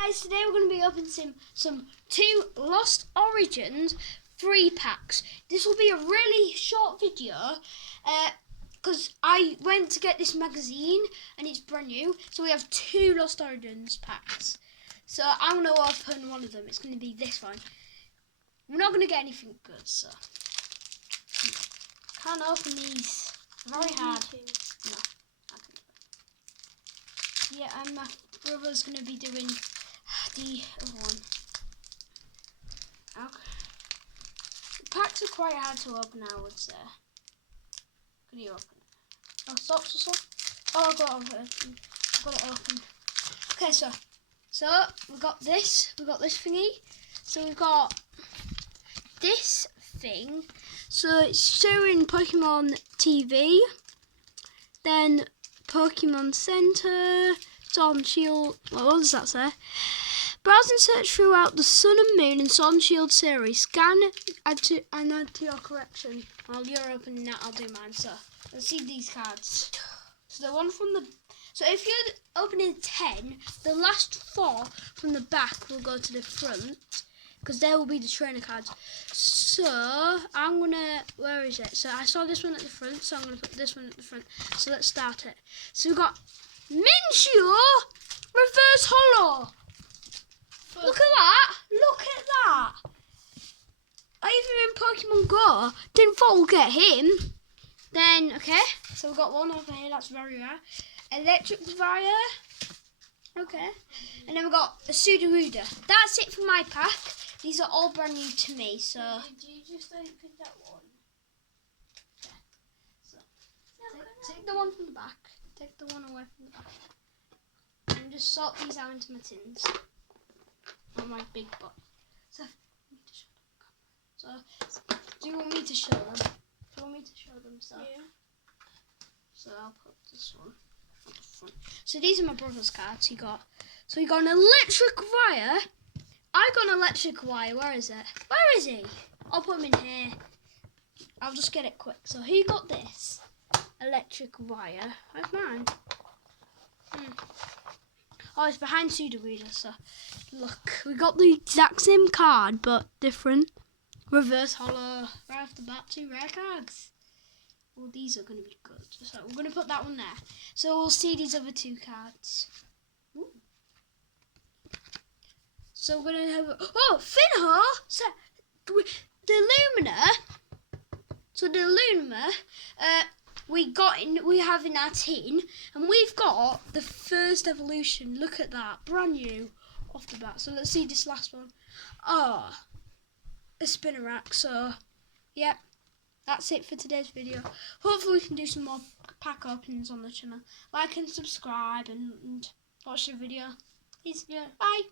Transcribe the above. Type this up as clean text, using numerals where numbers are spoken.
Guys, today we're going to be opening some 2 Lost Origins 3 packs. This will be a really short video because I went to get this magazine and it's brand new. So we have 2 Lost Origins packs. So I'm going to open one of them. It's going to be this one. We're not going to get anything good, so can't open these. Very hard. No, I can do it. Yeah, and my brother's going to be doing the other one. Okay. The packs are quite hard to open, I would say. Can you open it? Oh, socks or something? Oh, I've got it open. Okay, so we've got this thingy. So we've got this thing. So it's showing Pokemon TV, then Pokemon Center, Sword and Shield. What does that say? Browse and search throughout the Sun and Moon and Sword and Shield series. Scan and add to your collection. While you're opening that, I'll do mine. So let's see these cards. So the one from the. So if you're opening 10, the last 4 from the back will go to the front, because there will be the trainer cards. So I'm gonna. Where is it? So I saw this one at the front, so I'm gonna put this one at the front. So let's start it. So we've got Minshew Reverse Holo. Look at that! Look at that! Even in Pokemon Go, didn't thought we'll get him. Then, okay, so we've got one over here, that's very rare. Electric Fire. Okay. And then we've got a Sudowoodo. That's it for my pack. These are all brand new to me, so. Do you just open that one? Okay. So, take the one from the back. Take the one away from the back. And just sort these out into my tins. On my big box. So, do you want me to show them? Do you want me to show them? So, yeah. So I'll put this one at the front. So these are my brother's cards. He got an electric wire. I got an electric wire. Where is it? Where is he? I'll put him in here. I'll just get it quick. So he got this electric wire. Where's mine? Oh, it's behind Sudowoodo, so look, we got the exact same card, but different. Reverse Holo, right off the bat, 2 rare cards. Well, these are going to be good. So we're going to put that one there. So we'll see these other 2 cards. Ooh. So we're going to have, Finho! So, the Lumina, we have in our tin, and we've got the first evolution. Look at that, brand new off the bat. So let's see this last one. Oh, a Spinarak. So yeah, that's it for today's video. Hopefully we can do some more pack openings on the channel. Like and subscribe and watch the video. Peace. Bye.